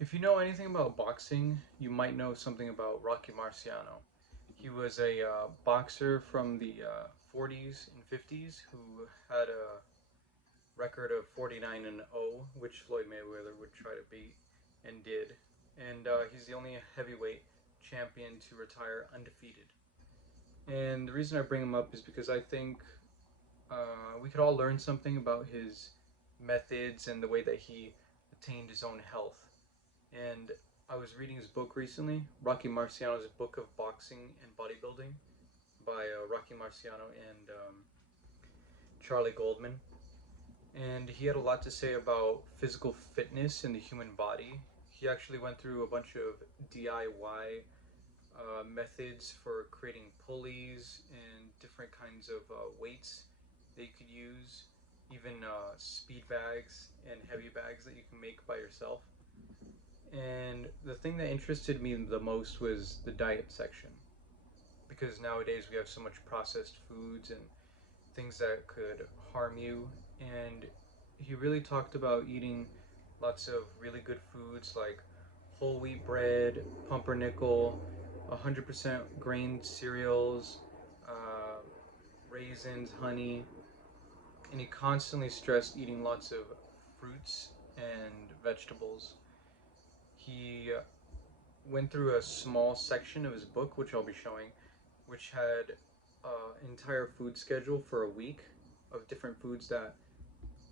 If you know anything about boxing, you might know something about Rocky Marciano. He was a boxer from the 40s and 50s who had a record of 49-0, which Floyd Mayweather would try to beat and did. And he's the only heavyweight champion to retire undefeated. And the reason I bring him up is because I think we could all learn something about his methods and the way that he attained his own health. And I was reading his book recently, Rocky Marciano's Book of Boxing and Bodybuilding by Rocky Marciano and Charlie Goldman. And he had a lot to say about physical fitness in the human body. He actually went through a bunch of DIY methods for creating pulleys and different kinds of weights that you could use, even speed bags and heavy bags that you can make by yourself. And the thing that interested me the most was the diet section, because nowadays we have so much processed foods and things that could harm you. And he really talked about eating lots of really good foods like whole wheat bread, pumpernickel, 100% grain cereals, uh, raisins, honey, and he constantly stressed eating lots of fruits and vegetables. He went through a small section of his book, which I'll be showing, which had an entire food schedule for a week of different foods that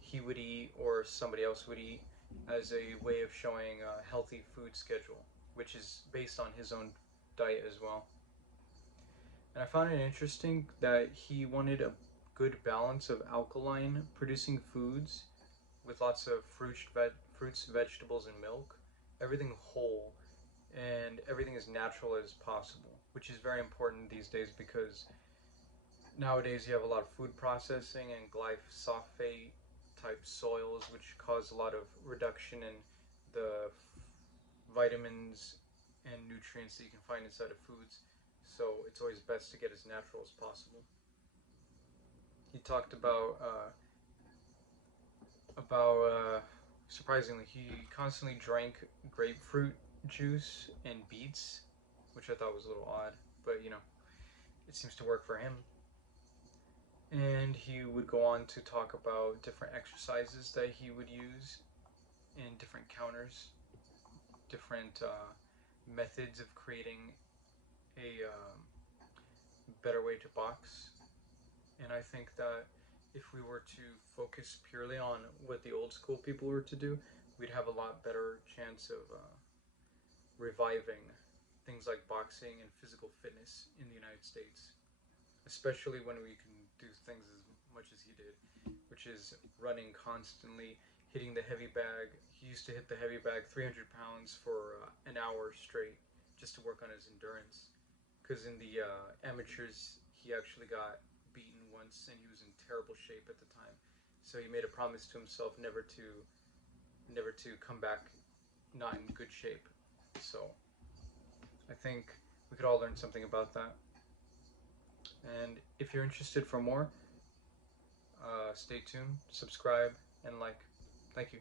he would eat or somebody else would eat as a way of showing a healthy food schedule, which is based on his own diet as well. And I found it interesting that he wanted a good balance of alkaline producing foods with lots of fruits, vegetables, and milk, everything whole, and everything as natural as possible, which is very important these days because nowadays you have a lot of food processing and glyphosate type soils, which cause a lot of reduction in the vitamins and nutrients that you can find inside of foods. So it's always best to get as natural as possible. He talked about surprisingly, he constantly drank grapefruit juice and beets, which I thought was a little odd, but it seems to work for him. And he would go on to talk about different exercises that he would use in different counters, different methods of creating a better way to box. And I think that if we were to focus purely on what the old school people were to do, we'd have a lot better chance of reviving things like boxing and physical fitness in the United States, especially when we can do things as much as he did, which is running constantly, hitting the heavy bag. He used to hit the heavy bag 300 pounds for an hour straight just to work on his endurance. Because in the amateurs, he actually got beaten once and he was in terrible shape at the time. So he made a promise to himself never to come back not in good shape. So I think we could all learn something about that. And if you're interested for more, stay tuned, subscribe, and like. Thank you.